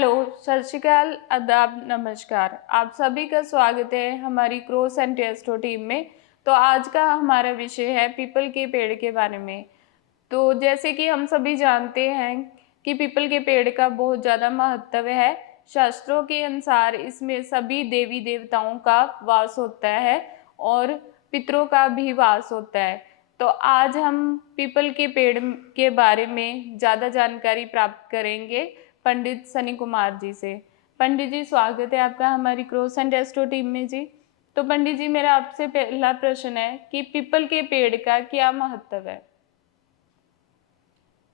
Hello, सत श्री अकाल, आदाब, नमस्कार। आप सभी का स्वागत है हमारी क्रॉस एंड टेस्टो टीम में। तो आज का हमारा विषय है पीपल के पेड़ के बारे में। तो जैसे कि हम सभी जानते हैं कि पीपल के पेड़ का बहुत ज़्यादा महत्व है। शास्त्रों के अनुसार इसमें सभी देवी देवताओं का वास होता है और पितरों का भी वास होता है। तो आज हम पीपल के पेड़ के बारे में ज़्यादा जानकारी प्राप्त करेंगे पंडित सनी कुमार जी से। पंडित जी, स्वागत है आपका हमारी क्रॉस एंड टेस्टो टीम में जी। तो पंडित जी, मेरा आपसे पहला प्रश्न है कि पीपल के पेड़ का क्या महत्व है?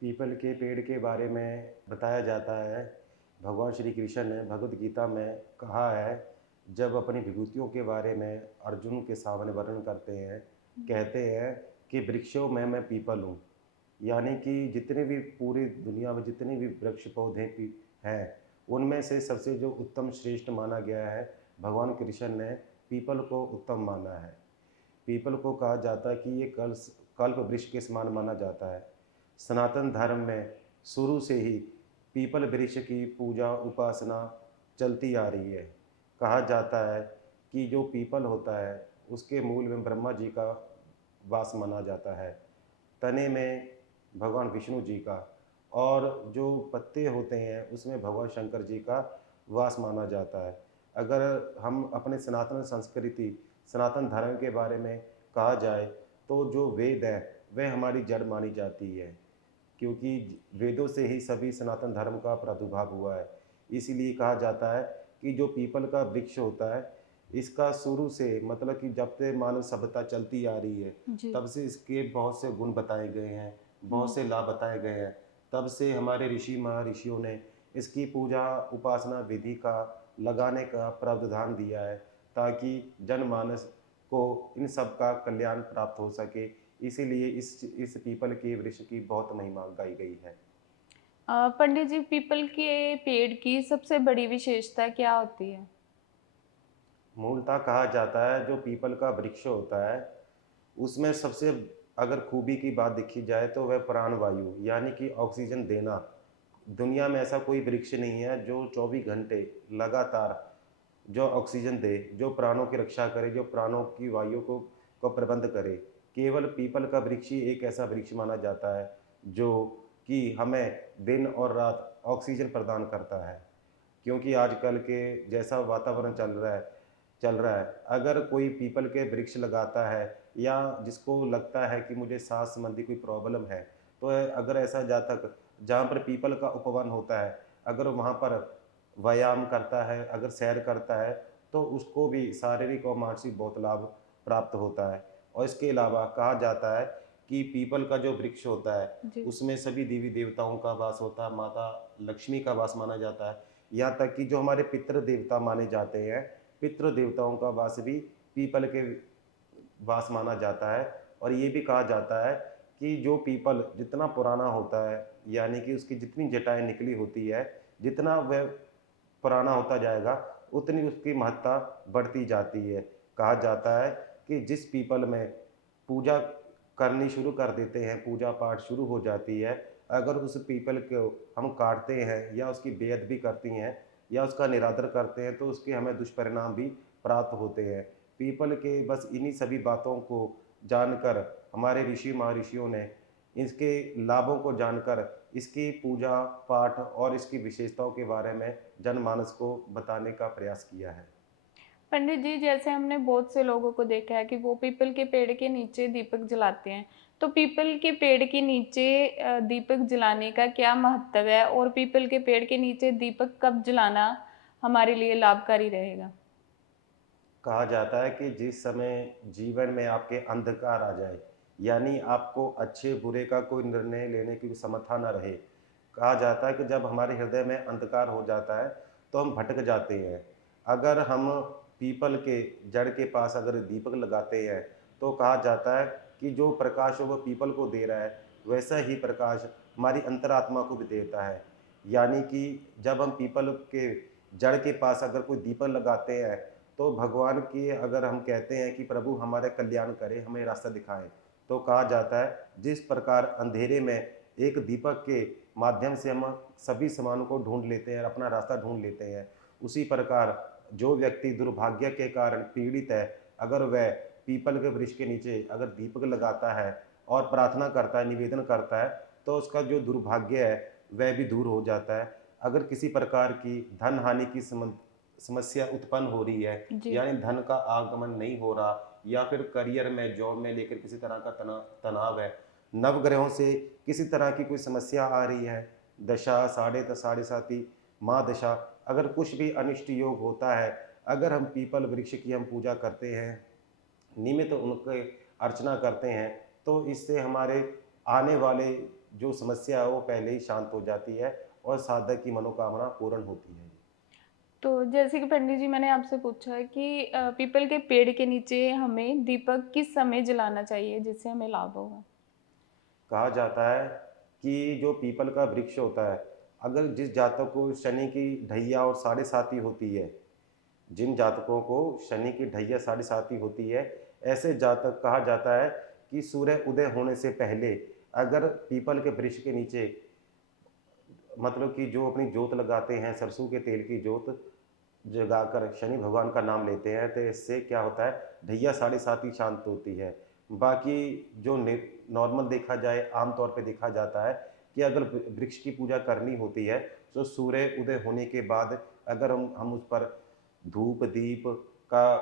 पीपल के पेड़ के बारे में बताया जाता है, भगवान श्री कृष्ण ने भगवत गीता में कहा है, जब अपनी विभूतियों के बारे में अर्जुन के सामने वर्णन करते हैं, कहते हैं कि वृक्षों में मैं पीपल हूँ। यानी कि जितने भी पूरी दुनिया में जितने भी वृक्ष पौधे हैं, उनमें से सबसे जो उत्तम श्रेष्ठ माना गया है, भगवान कृष्ण ने पीपल को उत्तम माना है। पीपल को कहा जाता है कि ये कल्प वृक्ष के समान माना जाता है। सनातन धर्म में शुरू से ही पीपल वृक्ष की पूजा उपासना चलती आ रही है। कहा जाता है कि जो पीपल होता है उसके मूल में ब्रह्मा जी का वास माना जाता है, तने में भगवान विष्णु जी का, और जो पत्ते होते हैं उसमें भगवान शंकर जी का वास माना जाता है। अगर हम अपने सनातन संस्कृति सनातन धर्म के बारे में कहा जाए तो जो वेद है वह हमारी जड़ मानी जाती है, क्योंकि वेदों से ही सभी सनातन धर्म का प्रादुर्भाव हुआ है। इसीलिए कहा जाता है कि जो पीपल का वृक्ष होता है, इसका शुरू से मतलब कि जब से मानव सभ्यता चलती आ रही है, जी। तब से इसके बहुत से गुण बताए गए हैं, बहुत हम्म। से लाभ बताए गए हैं। तब से हमारे ऋषि महर्षियों ने इसकी पूजा उपासना विधि का लगाने का प्रावधान दिया है, ताकि जनमानस को इन सब का कल्याण प्राप्त हो सके। इसीलिए इस पीपल के वृक्ष की बहुत महिमा गाई गई है। पंडित जी, पीपल के पेड़ की सबसे बड़ी विशेषता क्या होती है? मूलतः कहा जाता है जो पीपल का वृक्ष होता है उसमें सबसे अगर खूबी की बात देखी जाए तो वह प्राण वायु यानी कि ऑक्सीजन देना। दुनिया में ऐसा कोई वृक्ष नहीं है जो 24 घंटे लगातार जो ऑक्सीजन दे, जो प्राणों की रक्षा करे, जो प्राणों की वायु को प्रबंध करे। केवल पीपल का वृक्ष ही एक ऐसा वृक्ष माना जाता है जो कि हमें दिन और रात ऑक्सीजन प्रदान करता है। क्योंकि आजकल के जैसा वातावरण चल रहा है, अगर कोई पीपल के वृक्ष लगाता है या जिसको लगता है कि मुझे सांस संबंधी कोई प्रॉब्लम है, तो अगर ऐसा जातक जहाँ पर पीपल का उपवन होता है, अगर वहाँ पर व्यायाम करता है, अगर सैर करता है, तो उसको भी शारीरिक और मानसिक बहुत लाभ प्राप्त होता है। और इसके अलावा कहा जाता है कि पीपल का जो वृक्ष होता है जी। उसमें सभी देवी देवताओं का वास होता है, माता लक्ष्मी का वास माना जाता है। यहाँ तक कि जो हमारे पितृ देवता माने जाते हैं, पितृ देवताओं का वास भी पीपल के वास माना जाता है। और ये भी कहा जाता है कि जो पीपल जितना पुराना होता है, यानी कि उसकी जितनी जटाएं निकली होती है, जितना वह पुराना होता जाएगा उतनी उसकी महत्ता बढ़ती जाती है। कहा जाता है कि जिस पीपल में पूजा करनी शुरू कर देते हैं, पूजा पाठ शुरू हो जाती है, अगर उस पीपल को हम काटते हैं या उसकी बेइज्जती भी करती हैं या उसका निरादर करते हैं तो उसके हमें दुष्परिणाम भी प्राप्त होते हैं। पीपल के बस इन्हीं सभी बातों को जानकर हमारे ऋषि महर्षियों ने इसके लाभों को जानकर इसकी पूजा पाठ और इसकी विशेषताओं के बारे में जनमानस को बताने का प्रयास किया है। पंडित जी, जैसे हमने बहुत से लोगों को देखा है कि वो पीपल के पेड़ के नीचे दीपक जलाते हैं। तो पीपल के पेड़ के नीचे दीपक जलाने का क्या महत्व है और पीपल के पेड़ के नीचे दीपक कब जलाना हमारे लिए लाभकारी रहेगा? कहा जाता है कि जिस समय जीवन में आपके अंधकार आ जाए, यानी आपको अच्छे बुरे का कोई निर्णय लेने की समर्था न रहे, कहा जाता है कि जब हमारे हृदय में अंधकार हो जाता है तो हम भटक जाते हैं। अगर हम पीपल के जड़ के पास अगर दीपक लगाते हैं तो कहा जाता है कि जो प्रकाश वो पीपल को दे रहा है वैसा ही प्रकाश हमारी अंतरात्मा को भी देता है। यानी कि जब हम पीपल के जड़ के पास अगर कोई दीपक लगाते हैं तो भगवान की अगर हम कहते हैं कि प्रभु हमारे कल्याण करें, हमें रास्ता दिखाएं, तो कहा जाता है जिस प्रकार अंधेरे में एक दीपक के माध्यम से हम सभी सामानों को ढूंढ लेते हैं और अपना रास्ता ढूंढ लेते हैं। उसी प्रकार जो व्यक्ति दुर्भाग्य के कारण पीड़ित है, अगर वह पीपल के वृक्ष के नीचे अगर दीपक लगाता है और प्रार्थना करता है, निवेदन करता है, तो उसका जो दुर्भाग्य है वह भी दूर हो जाता है। अगर किसी प्रकार की धन हानि की समस्या उत्पन्न हो रही है, जी। यानी धन का आगमन नहीं हो रहा, या फिर करियर में जॉब में लेकर किसी तरह का तनाव है, नवग्रहों से किसी तरह की कोई समस्या आ रही है, दशा साढ़े साथी महादशा, अगर कुछ भी अनिष्ट योग होता है, अगर हम पीपल वृक्ष की हम पूजा करते हैं, नियमित उनके अर्चना करते हैं, तो इससे हमारे आने वाले जो समस्या है वो पहले ही शांत हो जाती है और साधक की मनोकामना पूर्ण होती है। तो जैसे कि पंडित जी मैंने आपसे पूछा कि पीपल के पेड़ के नीचे हमें दीपक किस समय जलाना चाहिए जिससे हमें लाभ होगा? कहा जाता है कि जो पीपल का वृक्ष होता है, अगर जिस जातक को शनि की ढैया और साढ़े साती होती है, जिन जातकों को शनि की ढैया साढ़े साती होती है, ऐसे जातक कहा जाता है कि सूर्य उदय होने से पहले अगर पीपल के वृक्ष के नीचे, मतलब कि जो अपनी जोत लगाते हैं, सरसों के तेल की जोत जगाकर शनि भगवान का नाम लेते हैं, तो इससे क्या होता है, ढैया साढ़े सात ही शांत होती है। बाकी जो नॉर्मल देखा जाए, आम तौर पे देखा जाता है कि अगर वृक्ष की पूजा करनी होती है तो सूर्य उदय होने के बाद अगर हम उस पर धूप दीप का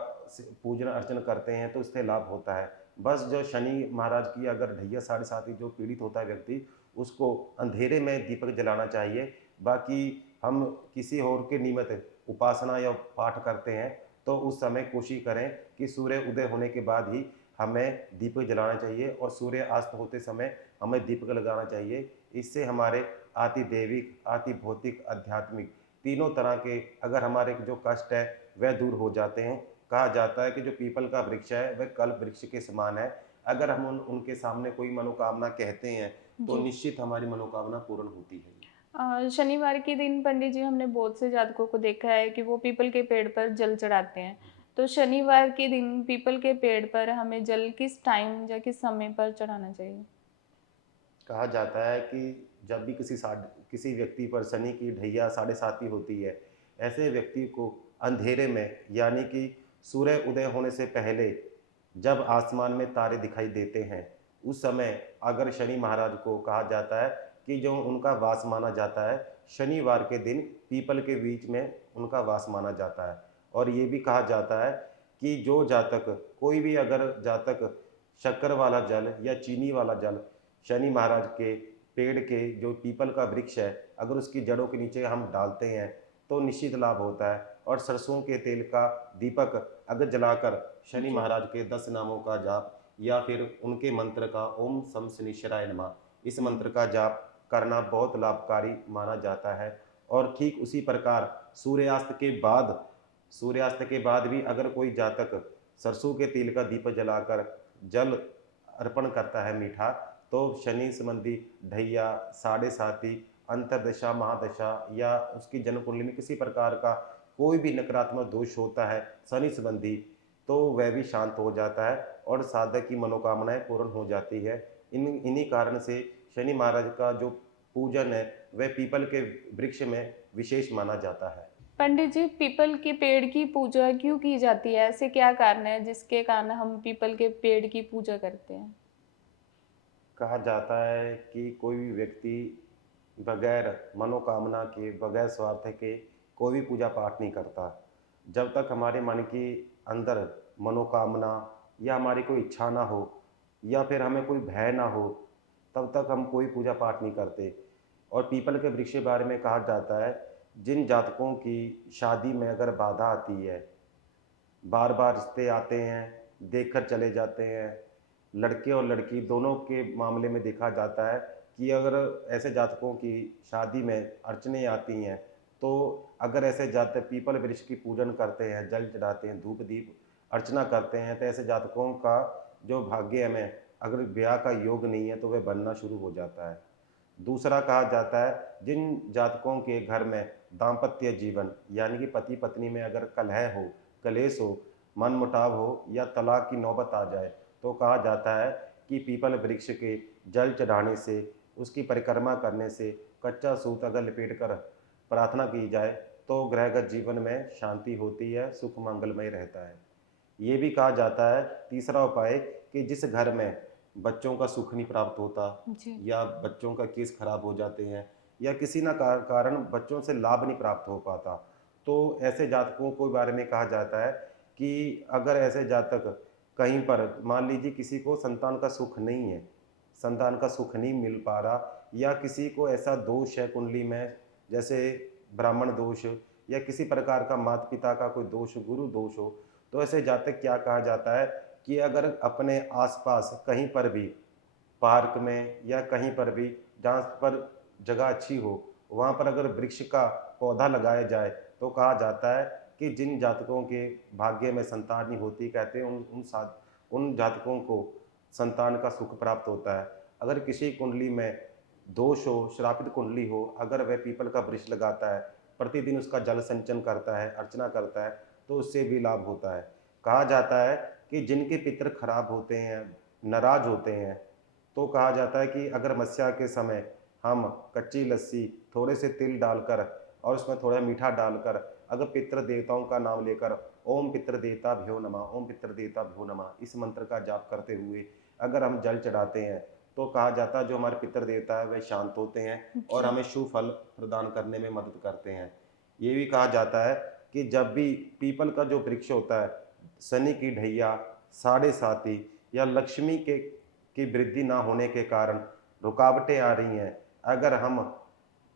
पूजन अर्चन करते हैं तो इससे लाभ होता है। बस जो शनि महाराज की अगर ढैया साढ़े सात ही जो पीड़ित होता है व्यक्ति, उसको अंधेरे में दीपक जलाना चाहिए। बाकी हम किसी और के निमित्त उपासना या पाठ करते हैं तो उस समय कोशिश करें कि सूर्य उदय होने के बाद ही हमें दीपक जलाना चाहिए और सूर्य अस्त होते समय हमें दीपक लगाना चाहिए। इससे हमारे आति दैविक, आति भौतिक, आध्यात्मिक तीनों तरह के अगर हमारे जो कष्ट है वह दूर हो जाते हैं। कहा जाता है कि जो पीपल का वृक्ष है वह कल्प वृक्ष के समान है। अगर हम उनके सामने कोई मनोकामना कहते हैं तो जी। निश्चित हमारी मनोकामना पूर्ण होती है। शनिवार के दिन पंडित जी हमने बहुत से जातकों को देखा है कि वो पीपल के पेड़ पर जल चढ़ाते हैं। तो शनिवार के दिन पीपल के पेड़ पर हमें जल किस टाइम या किस समय पर चढ़ाना चाहिए? कहा जाता है कि जब भी किसी व्यक्ति पर शनि की ढैया साढ़े साती होती है, ऐसे व्यक्ति को अंधेरे में, यानी कि सूर्य उदय होने से पहले जब आसमान में तारे दिखाई देते हैं, उस समय अगर शनि महाराज को कहा जाता है कि जो उनका वास माना जाता है, शनिवार के दिन पीपल के बीच में उनका वास माना जाता है। और ये भी कहा जाता है कि जो जातक, कोई भी अगर जातक शक्कर वाला जल या चीनी वाला जल शनि महाराज के पेड़ के जो पीपल का वृक्ष है, अगर उसकी जड़ों के नीचे हम डालते हैं तो निश्चित लाभ होता है। और सरसों के तेल का दीपक अगर जलाकर शनि जी। महाराज के 10 नामों का जाप या फिर उनके मंत्र का ओम सम शनिश्चराय नमः, इस मंत्र का जाप करना बहुत लाभकारी माना जाता है। और ठीक उसी प्रकार सूर्यास्त के बाद भी अगर कोई जातक सरसों के तेल का दीपक जलाकर जल अर्पण करता है मीठा, तो शनि संबंधी ढैया साढ़े साती अंतरदशा महादशा या उसकी जन्म कुंडली में किसी प्रकार का कोई भी नकारात्मक दोष होता है शनि संबंधी, तो वह भी शांत हो जाता है और साधक की मनोकामनाएं पूर्ण हो जाती है। इन्हीं कारण से शनि महाराज का जो पूजन है वह पीपल के वृक्ष में विशेष माना जाता है। पंडित जी पीपल के पेड़ की पूजा क्यों की जाती है? ऐसे क्या कारण है जिसके कारण हम पीपल के पेड़ की पूजा करते हैं? कहा जाता है कि कोई भी व्यक्ति बगैर मनोकामना के, बगैर स्वार्थ के कोई भी पूजा पाठ नहीं करता। जब तक हमारे मन के अंदर मनोकामना या हमारी कोई इच्छा ना हो या फिर हमें कोई भय ना हो, तब तक हम कोई पूजा पाठ नहीं करते। और पीपल के वृक्ष के बारे में कहा जाता है, जिन जातकों की शादी में अगर बाधा आती है, बार बार रिश्ते आते हैं, देखकर चले जाते हैं, लड़के और लड़की दोनों के मामले में देखा जाता है कि अगर ऐसे जातकों की शादी में अड़चनें आती हैं, तो अगर ऐसे जातक पीपल वृक्ष की पूजन करते हैं, जल चढ़ाते हैं, धूप दीप अर्चना करते हैं, तो ऐसे जातकों का जो भाग्य में अगर ब्याह का योग नहीं है तो वह बनना शुरू हो जाता है। दूसरा कहा जाता है, जिन जातकों के घर में दाम्पत्य जीवन, यानी कि पति पत्नी में अगर कलह हो, कलेश हो, मनमुटाव हो या तलाक की नौबत आ जाए, तो कहा जाता है कि पीपल वृक्ष के जल चढ़ाने से उसकी परिक्रमा करने से कच्चा सूत अगर लिपेट कर प्रार्थना की जाए तो ग्रहगत जीवन में शांति होती है, सुख मंगलमय रहता है। ये भी कहा जाता है तीसरा उपाय कि जिस घर में बच्चों का सुख नहीं प्राप्त होता जी। या बच्चों का केस खराब हो जाते हैं या किसी ना कारण बच्चों से लाभ नहीं प्राप्त हो पाता, तो ऐसे जातकों के बारे में कहा जाता है कि अगर ऐसे जातक कहीं पर मान लीजिए किसी को संतान का सुख नहीं है, संतान का सुख नहीं मिल पा रहा या किसी को ऐसा दोष है कुंडली में, जैसे ब्राह्मण दोष या किसी प्रकार का माता पिता का कोई दोष, गुरु दोष हो, तो ऐसे जातक क्या कहा जाता है कि अगर अपने आसपास कहीं पर भी पार्क में या कहीं पर भी जहाँ पर जगह अच्छी हो, वहाँ पर अगर वृक्ष का पौधा लगाया जाए तो कहा जाता है कि जिन जातकों के भाग्य में संतान नहीं होती, कहते हैं उन जातकों को संतान का सुख प्राप्त होता है। अगर किसी कुंडली में दोष हो, श्रापित कुंडली हो, अगर वह पीपल का वृक्ष लगाता है, प्रतिदिन उसका जल संचयन करता है, अर्चना करता है, तो उससे भी लाभ होता है। कहा जाता है कि जिनके पितर खराब होते हैं, नाराज होते हैं, तो कहा जाता है कि अगर मस्या के समय हम कच्ची लस्सी थोड़े से तिल डालकर और उसमें थोड़ा मीठा डालकर अगर पितृ देवताओं का नाम लेकर ओम पितृ देवता भ्यो नमः, ओम पितृ देवता भ्यो नमः इस मंत्र का जाप करते हुए अगर हम जल चढ़ाते हैं तो कहा जाता है जो हमारे पितृ देवता है वे शांत होते हैं और जी। हमें शुभ फल प्रदान करने में मदद करते हैं। ये भी कहा जाता है कि जब भी पीपल का जो वृक्ष होता है, शनि की ढैया, साढ़े साती या लक्ष्मी के की वृद्धि ना होने के कारण रुकावटें आ रही हैं, अगर हम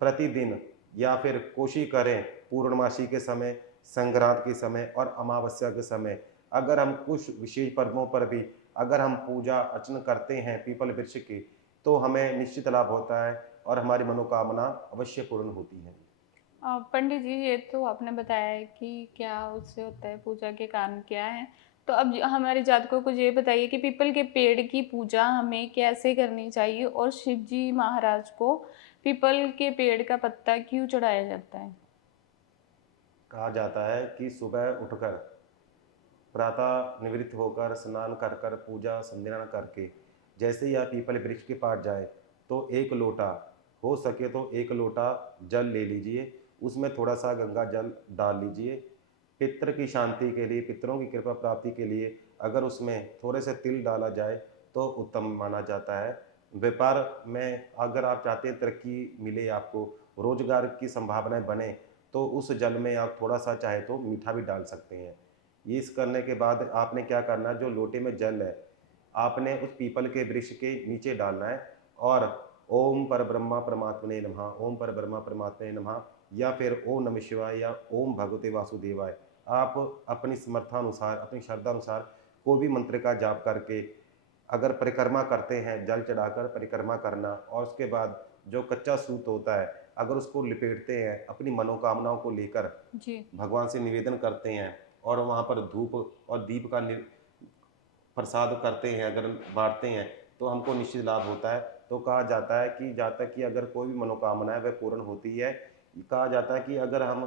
प्रतिदिन या फिर कोशिश करें पूर्णमासी के समय, संक्रांत के समय और अमावस्या के समय अगर हम कुछ विशेष पर्वों पर भी अगर हम पूजा अर्चना करते हैं पीपल वृक्ष की, तो हमें निश्चित लाभ होता है और हमारी मनोकामना अवश्य पूर्ण होती है। पंडित जी, ये तो आपने बताया है कि क्या उससे होता है, पूजा के कारण क्या है। तो अब हमारे जातकों को ये बताइए कि पीपल के पेड़ की पूजा हमें कैसे करनी चाहिए और शिव जी महाराज को पीपल के पेड़ का पत्ता क्यों चढ़ाया जाता है? कहा जाता है कि सुबह उठकर प्रातः निवृत्त होकर स्नान कर कर पूजा संध्या करके जैसे ही आप पीपल वृक्ष के पास जाए तो एक लोटा, हो सके तो एक लोटा जल ले लीजिए, उसमें थोड़ा सा गंगा जल डाल लीजिए। पितृ की शांति के लिए, पितरों की कृपा प्राप्ति के लिए अगर उसमें थोड़े से तिल डाला जाए तो उत्तम माना जाता है। व्यापार में अगर आप चाहते हैं तरक्की मिले, आपको रोजगार की संभावनाएं बने, तो उस जल में आप थोड़ा सा चाहे तो मीठा भी डाल सकते हैं। ये इस करने के बाद आपने क्या करना है, जो लोटे में जल है आपने उस पीपल के वृक्ष के नीचे डालना है और ओम परब्रह्मा परमात्मने नमः, ओम परब्रह्मा परमात्मने नमः या फिर ओम नमः शिवाय या ओम भगवते वासुदेवाय, आप अपनी समर्थानुसार, अपनी श्रद्धा अनुसार कोई भी मंत्र का जाप करके अगर परिक्रमा करते हैं, जल चढ़ाकर परिक्रमा करना और उसके बाद जो कच्चा सूत होता है अगर उसको लपेटते हैं अपनी मनोकामनाओं को लेकर, जी। भगवान से निवेदन करते हैं और वहाँ पर धूप और दीप का प्रसाद करते हैं, अगर बाँटते हैं, तो हमको निश्चित लाभ होता है। तो कहा जाता है कि जातक की अगर कोई भी मनोकामना है वह पूर्ण होती है। कहा जाता है कि अगर हम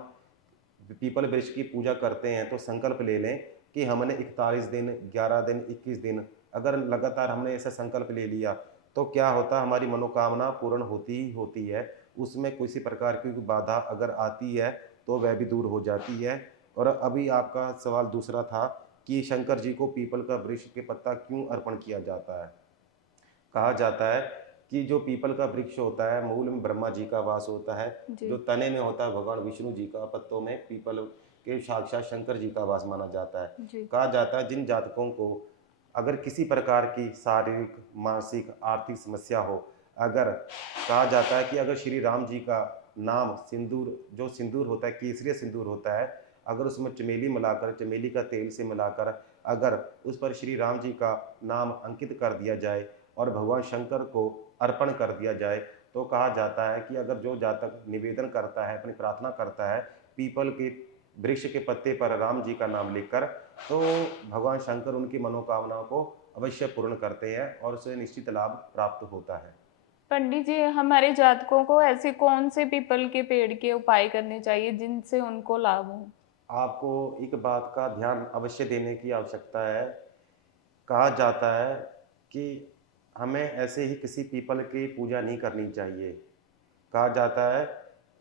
पीपल वृक्ष की पूजा करते हैं तो संकल्प ले लें कि हमने 41 दिन, 11 दिन, 21 दिन अगर लगातार हमने ऐसा संकल्प ले लिया तो क्या होता है, हमारी मनोकामना पूर्ण होती ही होती है। उसमें किसी प्रकार की बाधा अगर आती है तो वह भी दूर हो जाती है। और अभी आपका सवाल दूसरा था कि शंकर जी को पीपल का वृक्ष के पत्ता क्यों अर्पण किया जाता है। कहा जाता है कि जो पीपल का वृक्ष होता है मूल में ब्रह्मा जी का वास होता है, जी। जो तने में होता है भगवान विष्णु जी का, पत्तों में पीपल के साक्षात शंकर जी का वास माना जाता है। जी। कहा जाता है जिन जातकों को अगर किसी प्रकार की शारीरिक, मानसिक, आर्थिक समस्या हो, अगर कहा जाता है कि अगर श्री राम जी का नाम सिंदूर, जो सिंदूर होता है केसरिया सिंदूर होता है, अगर उसमें चमेली मिलाकर, चमेली का तेल से मिलाकर अगर उस पर श्री राम जी का नाम अंकित कर दिया जाए और भगवान शंकर को अर्पण कर दिया जाए, तो कहा जाता है कि अगर जो जातक निवेदन करता है, अपनी प्रार्थना करता है पीपल के वृक्ष के पत्ते पर राम जी का नाम लिखकर, तो भगवान शंकर उनकी मनोकामनाओं को अवश्य पूर्ण करते हैं और उसे निश्चित लाभ प्राप्त होता है। पंडित जी, हमारे जातकों को ऐसे कौन से पीपल के पेड़ के उपाय करने चाहिए जिनसे उनको लाभ हो? आपको एक बात का ध्यान अवश्य देने की आवश्यकता है। कहा जाता है कि हमें ऐसे ही किसी पीपल की पूजा नहीं करनी चाहिए। कहा जाता है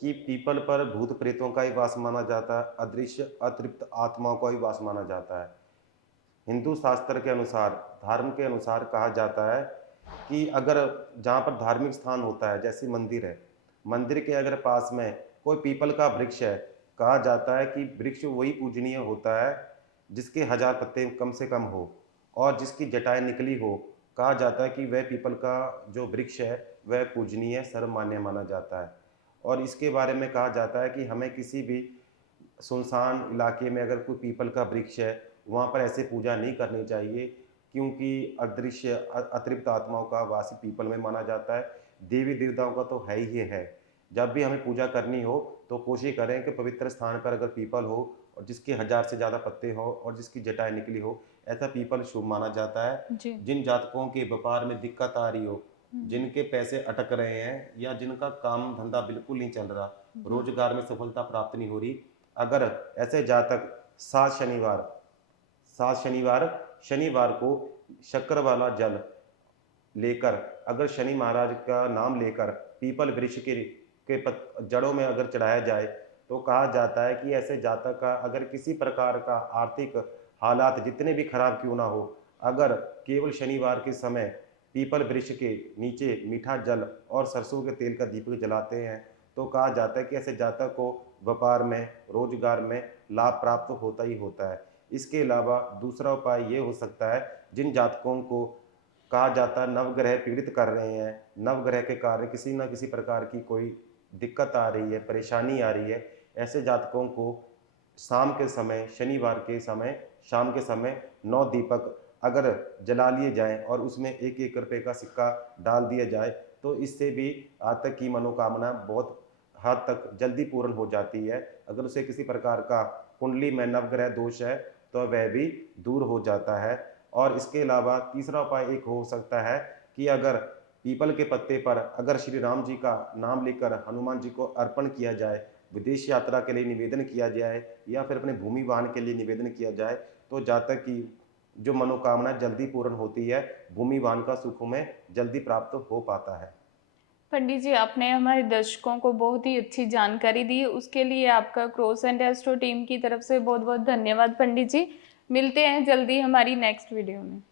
कि पीपल पर भूत प्रेतों का ही वास माना जाता है, अदृश्य अतृप्त आत्माओं का ही वास माना जाता है। हिंदू शास्त्र के अनुसार, धर्म के अनुसार कहा जाता है कि अगर जहाँ पर धार्मिक स्थान होता है, जैसे मंदिर है, मंदिर के अगर पास में कोई पीपल का वृक्ष है, कहा जाता है कि वृक्ष वही पूजनीय होता है जिसके 1000 पत्ते कम से कम हो और जिसकी जटाएं निकली हो। कहा जाता है कि वह पीपल का जो वृक्ष है वह पूजनीय सर्वमान्य माना जाता है। और इसके बारे में कहा जाता है कि हमें किसी भी सुनसान इलाके में अगर कोई पीपल का वृक्ष है, वहाँ पर ऐसे पूजा नहीं करनी चाहिए, क्योंकि अदृश्य अतृप्त आत्माओं का वास पीपल में माना जाता है। देवी देवताओं का तो है ही है। जब भी हमें पूजा करनी हो तो कोशिश करें कि पवित्र स्थान पर अगर पीपल हो और जिसके 1000 से ज़्यादा पत्ते हो और जिसकी जटाएं निकली हो, ऐसा पीपल शुभ माना जाता है। जी। जिन जातकों के व्यापार में दिक्कत आ रही हो, हुँ, जिनके पैसे अटक रहे हैं या जिनका काम धंधा बिल्कुल नहीं चल रहा, जी। रोजगार में सफलता प्राप्त नहीं हो रही, अगर ऐसे जातक 7 शनिवार 7 शनिवार शनिवार को शक्कर वाला जल लेकर, अगर शनि महाराज का नाम लेकर पीपल वृक्ष के जड़ों में अगर चढ़ाया जाए, तो कहा जाता है कि ऐसे जातक का अगर किसी प्रकार का आर्थिक हालात जितने भी खराब क्यों ना हो, अगर केवल शनिवार के समय पीपल वृक्ष के नीचे मीठा जल और सरसों के तेल का दीपक जलाते हैं, तो कहा जाता है कि ऐसे जातक को व्यापार में, रोजगार में लाभ प्राप्त होता ही होता है। इसके अलावा दूसरा उपाय ये हो सकता है, जिन जातकों को कहा जाता है नवग्रह पीड़ित कर रहे हैं, नवग्रह के कारण किसी न किसी प्रकार की कोई दिक्कत आ रही है, परेशानी आ रही है, ऐसे जातकों को शाम के समय, शनिवार के समय, शाम के समय 9 दीपक अगर जला लिए जाएँ और उसमें 1-1 रुपए का सिक्का डाल दिया जाए, तो इससे भी जातक की मनोकामना बहुत हद तक जल्दी पूर्ण हो जाती है। अगर उसे किसी प्रकार का कुंडली में नवग्रह दोष है, तो वह भी दूर हो जाता है। और इसके अलावा तीसरा उपाय एक हो सकता है कि अगर पीपल के पत्ते पर अगर श्री राम जी का नाम लेकर हनुमान जी को अर्पण किया जाए, विदेश यात्रा के लिए निवेदन किया जाए या फिर अपने भूमि वाहन के लिए निवेदन किया जाए, तो जातक की जो मनोकामना जल्दी पूर्ण होती है, भूमि वाहन का सुख में जल्दी प्राप्त हो पाता है। पंडित जी, आपने हमारे दर्शकों को बहुत ही अच्छी जानकारी दी, उसके लिए आपका क्रॉस एंड एस्ट्रो टीम की तरफ से बहुत-बहुत धन्यवाद पंडित जी। मिलते हैं जल्दी हमारी नेक्स्ट वीडियो में।